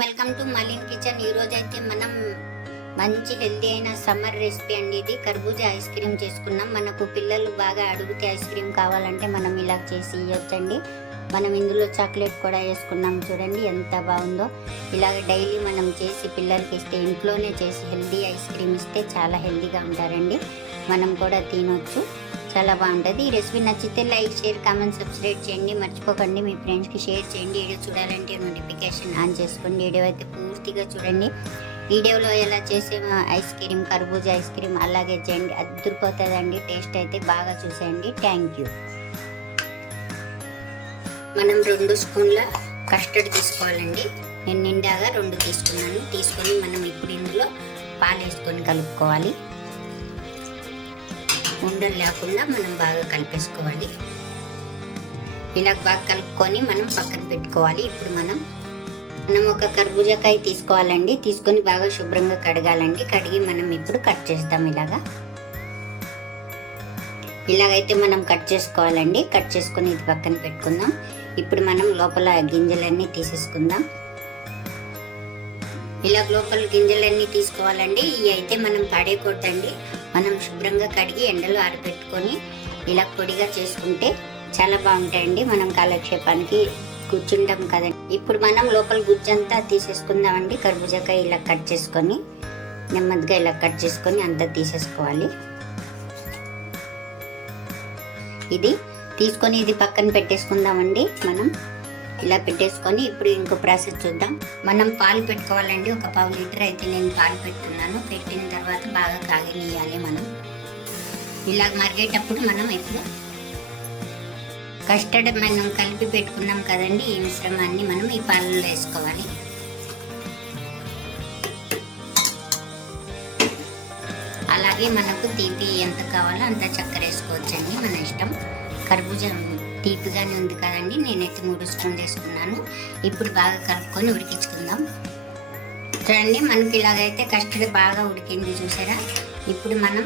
Welcome to మలిన్ kitchen. ఈ రోజు అయితే మనం మంచి హెల్తీ అయిన సమ్మర్ రెసిపీ అండి. ఇది కర్బూజా ఐస్ క్రీమ్ చేసుకున్నాం. మనకు పిల్లలు బాగా అడిగితే ఐస్ క్రీమ్ కావాలంటే మనం ఇలా చేసి ఇవ్వచ్చండి. మనం ఇందులో చాక్లెట్ కూడా వేసుకున్నాం. చూడండి ఎంత బాగుందో. ఇలాగ డైలీ మనం చేసి పిల్లలకి ఇస్తే, ఇంట్లోనే చేసి హెల్తీ ఐస్ క్రీమ్ ఇస్తే చాలా హెల్తీగా ఉంటారండి. మనం కూడా తినొచ్చు, చాలా బాగుంటుంది. ఈ రెసిపీ నచ్చితే లైక్, షేర్, కామెంట్, సబ్స్క్రైబ్ చేయండి. మర్చిపోకండి మీ ఫ్రెండ్స్కి షేర్ చేయండి. వీడియో చూడాలంటే నోటిఫికేషన్ ఆన్ చేసుకోండి. వీడియో అయితే పూర్తిగా చూడండి. వీడియోలో ఎలా చేసే ఐస్ క్రీమ్, కర్బూజా ఐస్ క్రీమ్ అలాగే చేయండి, అదిరిపోతుందండి. టేస్ట్ అయితే బాగా చూసేయండి. Thank you. మనం 2 స్పూన్ల కస్టర్డ్ తీసుకోవాలండి. నేను నిండాగా 2 తీసుకున్నాను. తీసుకొని మనం ఇప్పుడు ఇందులో పాలు వేసుకొని కలుపుకోవాలి. ఉండలు లేకుండా మనం బాగా కలిపేసుకోవాలి. ఇలా బాగా కలుపుకొని మనం పక్కన పెట్టుకోవాలి. ఇప్పుడు మనం ఒక కర్బూజాకాయ తీసుకోవాలండి. తీసుకొని బాగా శుభ్రంగా కడగాలండి. కడిగి మనం ఇప్పుడు కట్ చేస్తాం. ఇలాగైతే మనం కట్ చేసుకోవాలండి. కట్ చేసుకొని ఇది పక్కన పెట్టుకుందాం. ఇప్పుడు మనం లోపల గింజలన్నీ తీసేసుకుందాం. ఇలా లోపల గింజలన్నీ తీసుకోవాలండి. ఇవి అయితే మనం పడేయకూడదండి. మనం శుభ్రంగా కడిగి ఎండలో ఆరబెట్టుకొని ఇలా పొడిగా చేసుకుంటే చాలా బాగుంటాయండి. మనం కాలక్షేపానికి కూర్చుంటాం కదండి. ఇప్పుడు మనం లోపల గుజ్జంతా తీసేసుకుందామండి. కర్బూజాకాయ ఇలా కట్ చేసుకొని నెమ్మదిగా ఇలా కట్ చేసుకొని అంతా తీసేసుకోవాలి. ఇది తీసుకొని ఇది పక్కన పెట్టేసుకుందామండి. మనం ఇలా పెట్టేసుకొని ఇప్పుడు ఇంకో ప్రాసెస్ చూద్దాం. మనం పాలు పెట్టుకోవాలండి. ఒక 1/2 లీటర్ అయితే నేను పాలు పెట్టుకున్నాను. పెట్టిన తర్వాత బాగా కాగనియాలి. మనం ఇలా మరిగేటప్పుడు మనం ఇప్పుడు కస్టర్డ్ మనం కలిపి పెట్టుకున్నాం కదండి, ఈ మిశ్రమాన్ని మనం ఈ పాలలో వేసుకోవాలి. అలాగే మనకు తీపి ఎంత కావాలో అంత చక్కెర వేసుకోవచ్చండి, మన ఇష్టం. కర్బూజా తీపిగానే ఉంది కదండి, నేనైతే 3 స్పూన్లు వేసుకున్నాను. ఇప్పుడు బాగా కలుపుకొని ఉడికించుకుందాం. చూడండి మనకి ఇలాగైతే కస్టర్డ్ బాగా ఉడికింది, చూసారా. ఇప్పుడు మనం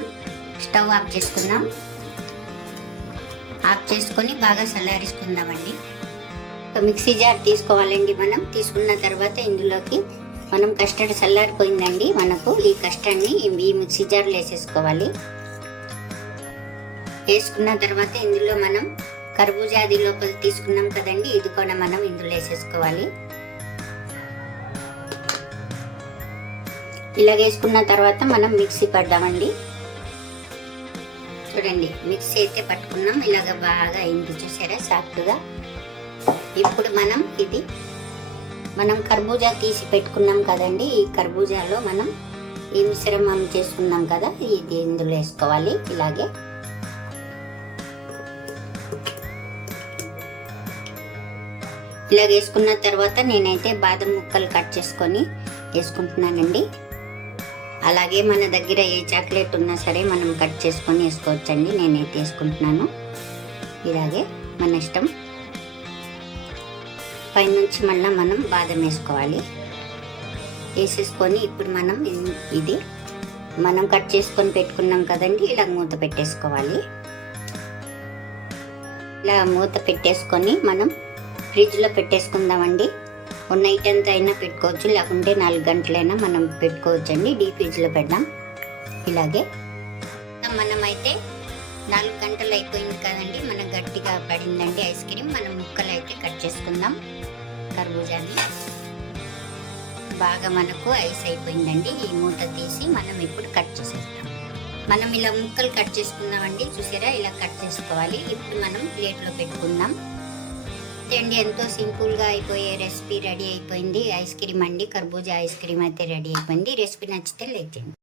స్టవ్ ఆఫ్ చేసుకుందాం. ఆఫ్ చేసుకొని బాగా చల్లారించుకుందామండి. మిక్సీ జార్ తీసుకోవాలండి. మనం తీసుకున్న తర్వాత ఇందులోకి మనం కస్టర్డ్ చల్లారిపోయిందండి. మనకు ఈ కస్టర్డ్ని ఈ మిక్సీ జార్లో వేసేసుకోవాలి. వేసుకున్న తర్వాత ఇందులో మనం కర్బూజాది లోపల తీసుకున్నాం కదండి, ఇది కూడా మనం ఇందులో వేసేసుకోవాలి. ఇలా వేసుకున్న తర్వాత మనం మిక్సీ పడదామండి. చూడండి మిక్సీ అయితే పట్టుకున్నాం. ఇలాగ బాగా అయింది, చూసారా, సాఫ్ట్గా. ఇప్పుడు మనం కర్బూజా తీసి పెట్టుకున్నాం కదండి, ఈ కర్బూజాలో మనం ఈ మిశ్రమం చేసుకున్నాం కదా, ఇది ఇందులో వేసుకోవాలి. ఇలా వేసుకున్న తర్వాత నేనైతే బాదం ముక్కలు కట్ చేసుకొని వేసుకుంటున్నానండి. అలాగే మన దగ్గర ఏ చాక్లెట్ ఉన్నా సరే మనం కట్ చేసుకొని వేసుకోవచ్చండి. నేనైతే వేసుకుంటున్నాను. ఇలాగే మన ఇష్టం. పైనుంచి మళ్ళీ మనం బాదం వేసుకోవాలి. వేసేసుకొని ఇప్పుడు మనం కట్ చేసుకొని పెట్టుకున్నాం కదండి, ఇలా మూత పెట్టేసుకోవాలి. ఇలా మూత పెట్టేసుకొని మనం ఫ్రిడ్జ్లో పెట్టేసుకుందామండి. నైట్ అంతా అయినా పెట్టుకోవచ్చు, లేకుంటే 4 గంటలైనా మనం పెట్టుకోవచ్చండి. డీప్ ఫ్రిడ్జ్లో పెడదాం. ఇలాగే మనమైతే 4 గంటలు అయిపోయింది కదండి, మనకు గట్టిగా పడిందండి ఐస్ క్రీమ్. మనం ముక్కలు అయితే కట్ చేసుకుందాం. కర్బూజాని బాగా మనకు ఐస్ అయిపోయిందండి. ఈ మూత తీసి మనం ఇప్పుడు కట్ చేసేస్తాం. మనం ఇలా ముక్కలు కట్ చేసుకుందామండి. చూసారా, ఇలా కట్ చేసుకోవాలి. ఇప్పుడు మనం ప్లేట్లో పెట్టుకుందాం. అండి ఎంతో సింపుల్గా అయిపోయే రెసిపీ రెడీ అయిపోయింది. ఐస్ క్రీమ్ అండి, కర్బూజా ఐస్ క్రీమ్ అయితే రెడీ అయిపోయింది. రెసిపీ నచ్చితే లైక్ చేయండి.